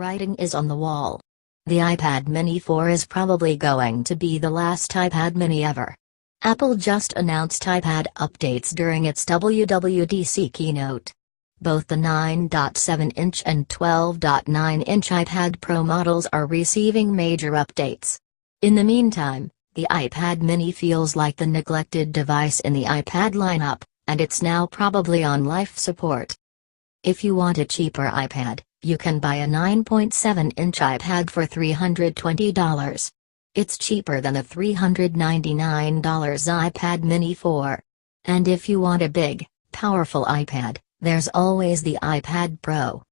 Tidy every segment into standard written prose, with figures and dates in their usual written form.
writing is on the wall. The iPad mini 4 is probably going to be the last iPad mini ever. Apple just announced iPad updates during its WWDC keynote. Both the 9.7-inch and 12.9-inch iPad Pro models are receiving major updates. In the meantime, the iPad mini feels like the neglected device in the iPad lineup, and it's now probably on life support. If you want a cheaper iPad, you can buy a 9.7-inch iPad for $320. It's cheaper than the $399 iPad mini 4. And if you want a big, powerful iPad, there's always the iPad Pro.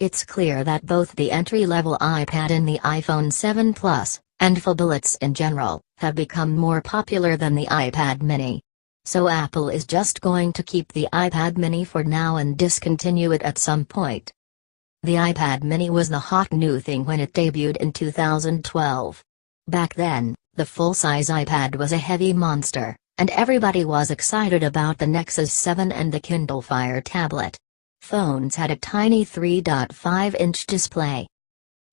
It's clear that both the entry-level iPad and the iPhone 7 Plus, and phablets in general, have become more popular than the iPad mini. So Apple is just going to keep the iPad mini for now and discontinue it at some point. The iPad mini was the hot new thing when it debuted in 2012. Back then, the full-size iPad was a heavy monster, and everybody was excited about the Nexus 7 and the Kindle Fire tablet. Phones had a tiny 3.5-inch display.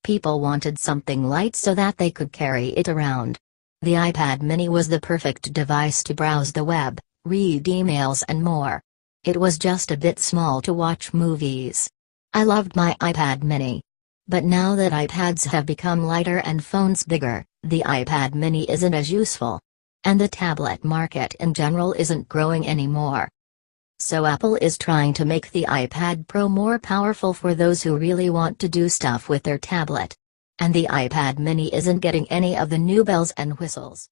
People wanted something light so that they could carry it around. The iPad mini was the perfect device to browse the web, read emails and more. It was just a bit small to watch movies. I loved my iPad mini. But now that iPads have become lighter and phones bigger, the iPad mini isn't as useful. And the tablet market in general isn't growing anymore. So Apple is trying to make the iPad Pro more powerful for those who really want to do stuff with their tablet. And the iPad mini isn't getting any of the new bells and whistles.